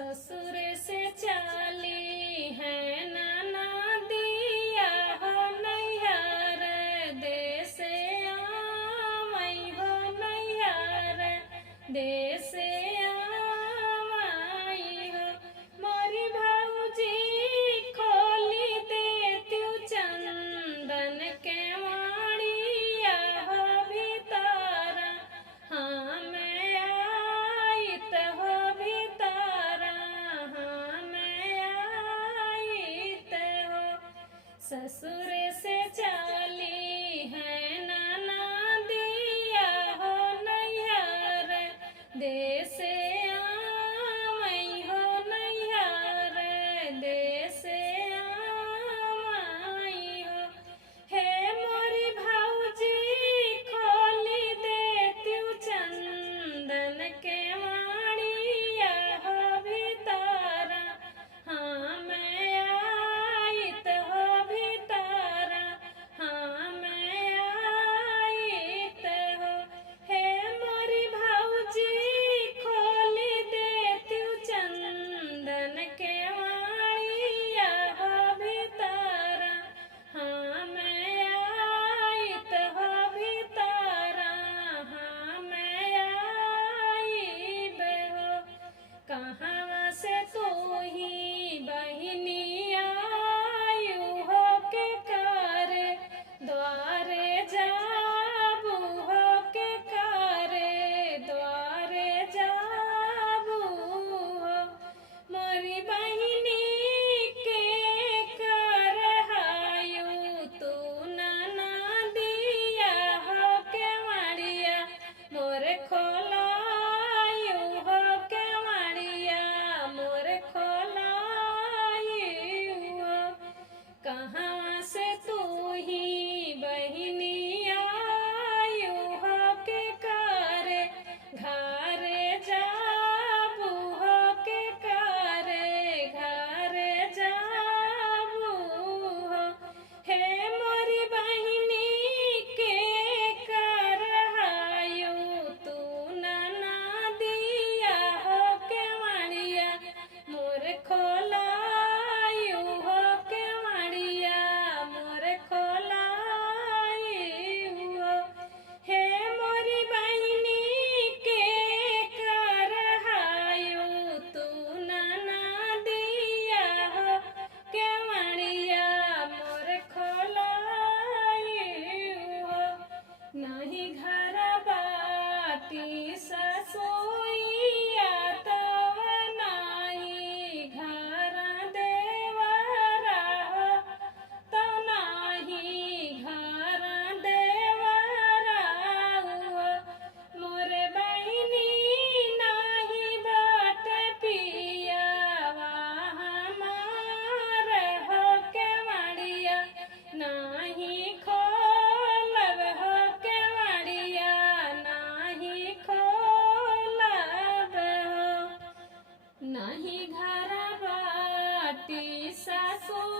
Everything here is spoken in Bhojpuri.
ससुर से चाली है ननदिया हो नैहर देसे आवई हो नैहर देसे आवई हो। मोरी भौजी खोली देत्यु चंदन के वाड़िया हो भीतरा हाँ मैं आइत हो भीतरा हाँ मैं आइत हो। ससुर से चाली है ननदिया हो नैहर देसे आवई हो नैहर देसे आवई हो। हे मोरी भौजी खोली देत्यु चंदन के वाड़िया हो भीतरा हाँ मैं आइत हो भीतरा हाँ मैं आइत हो। हे मोरी भौजी खोली देत्यु चंदन के वाड़िया हो भीतरा हाँ मैं आइत हो भीतरा हाँ मैं आइब हो। कहाँ से तू ही बहिनी आयु हो के करे द्वारे जाबू हो के करे द्वारे जाबू हो। मोरी बहिनी के कर हायु तू ननदिया हो के वाड़िया मोरे खोलायु हो के वाड़िया मोरे खोलायु हो। कहाँ से तू ही बहिनी आयु हो के करे घरे जाबू हो के करे घरे जाबू हो। हे मोरी बहिनी के कर हायु तू ननदिया हो के वाड़िया मोर खोलायु हो के वाड़िया मोर खोलायु हो। हे मोरी बहिनी के कर हायु तू ननदिया हो के वाड़िया मोर खोलायु हो। नहीं घर बाटी ससुइया तव नाही घर देवरा हो तो नाही घर देवरा हो। मोरे बहिनी नाही बाट पियावा हमार हो के वाड़िया नाही खोलब हो के वाड़िया नाही खोलब हो। नहीं घर बाटी ससुर